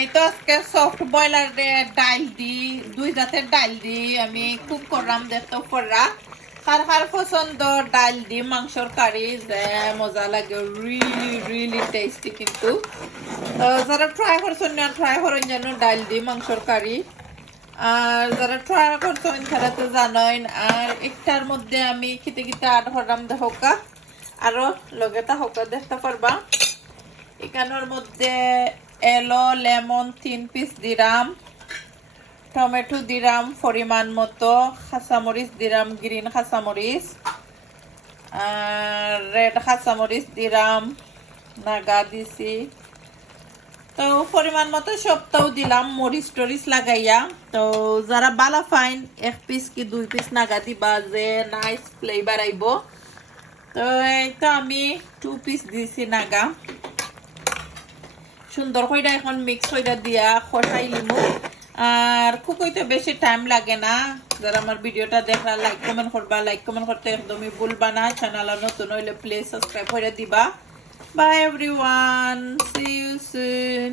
এই তো আজকে সফট বয়লার ডাল দি 2 জাতের ডাল দি আমি কুক করলাম দেখতে পড়রা কার কার পছন্দ ডাল দি মাংসর কারি যে মজা লাগে রিয়েলি টেস্টি কিন্তু যারা ট্রাই করছেন না ট্রাই করেন যেন ডাল দি মাংসর কারি আর যারা ট্রাই করছেন তারা তো জানেন আর একটার মধ্যে আমি খেতে খেতে আট হরাম দেখোকা আরো লগেতা হোকা দেখতে পারবা এখানের মধ্যে এলো লেমন 3 পিস দিলাম টমেটো দিলাম পরিমাণ মতো কাঁচামরিচ দিলাম গ্রিন কাঁচামরিচ আর রেড কাঁচামরিচ দিলাম নাগা দিছি তো পরিমাণ মতো সবটাও দিলাম মরিচ টরিচ লাগাইয়া তো যারা বালা ফাইন 1 পিস কি 2 পিস নাগা দিবা যে নাইস ফ্লেভার আইব তো এই তো আমি 2 পিস দিছি নাগা সুন্দর কইরা এখন মিক্স কইরা দিয়া খসাই লিমু আর কুকইতে বেশি টাইম লাগে না যারা আমার ভিডিওটা দেখরা লাইক কমেন্ট করবা লাইক কমেন্ট করতে একদমই ভুলবা না চ্যানেলে নতুন হইলে প্লিজ সাবস্ক্রাইব করে দিবা bye everyone see you soon